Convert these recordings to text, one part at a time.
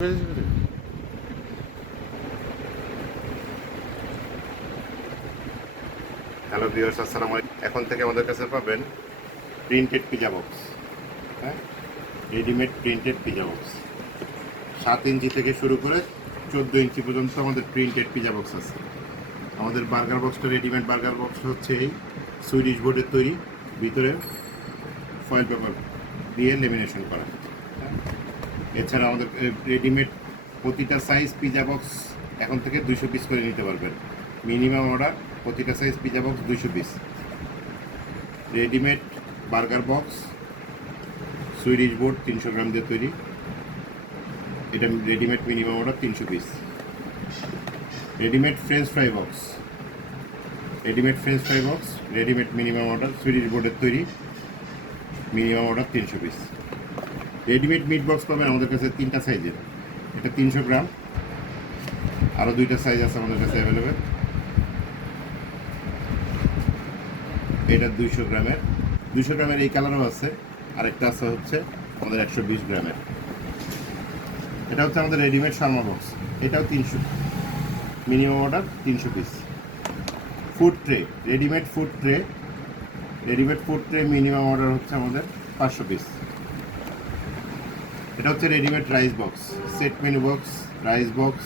Hello viewers, আসসালামু আলাইকুম। এখন থেকে আমাদের কাছে পাবেন প্রিন্টেড পিজা বক্স, হ্যাঁ, রেডিমেড প্রিন্টেড পিজা বক্স। 7 ইঞ্চি থেকে শুরু করে 14 ইঞ্চি পর্যন্ত আমাদের প্রিন্টেড পিজা বক্স আছে। আমাদের বার্গার বক্সটা, রেডিমেড বার্গার বক্স হচ্ছে এই সুইডিশ বোর্ডের তৈরি, ভিতরে ফয়েল পেপার দিয়ে লেমিনেশন করা। এছাড়া আমাদের রেডিমেড প্রতিটা সাইজ পিজা বক্স এখন থেকে 200 পিস করে নিতে পারবেন। মিনিমাম অর্ডার প্রতিটা size pizza box 200 piece. Readymade burger box Swedish board 300 গ্রাম দিয়ে তৈরি, এটা readymade minimum order 300 piece. Readymade French fry box, readymade minimum order Swedish বোর্ডের তৈরি, minimum order 300 piece. Readymade meat box পাবেন আমাদের কাছে 3টা সাইজের, এটা 300 গ্রাম, আরও 2টা সাইজ আছে আমাদের কাছে অ্যাভেলেবেল। এটা 200 গ্রামের এই কালারও আছে, আরেকটা আছে হচ্ছে আমাদের 120 গ্রামের। এটা হচ্ছে আমাদের রেডিমেড শর্মা বক্স, এটাও 300, minimum order 300 piece. Food tray, readymade food tray minimum order হচ্ছে আমাদের 500 পিস। এটা হচ্ছে readymade rice box, set menu box, rice box,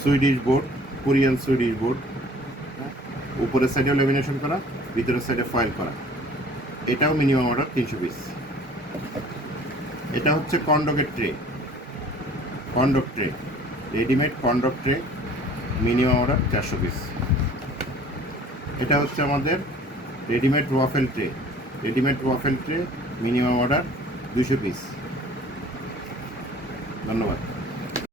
Swedish board, Korean Swedish board, উপরের সাইডেও লেমিনেশন করা, ভিতরের সাইডে ফয়েল করা, এটাও মিনিমাম অর্ডার 300 পিস। এটা হচ্ছে কন্ডকের tray, readymade কন্ডক tray, minimum order 400 piece. এটা হচ্ছে আমাদের readymade waffle tray, minimum order 200 piece. ধন্যবাদ।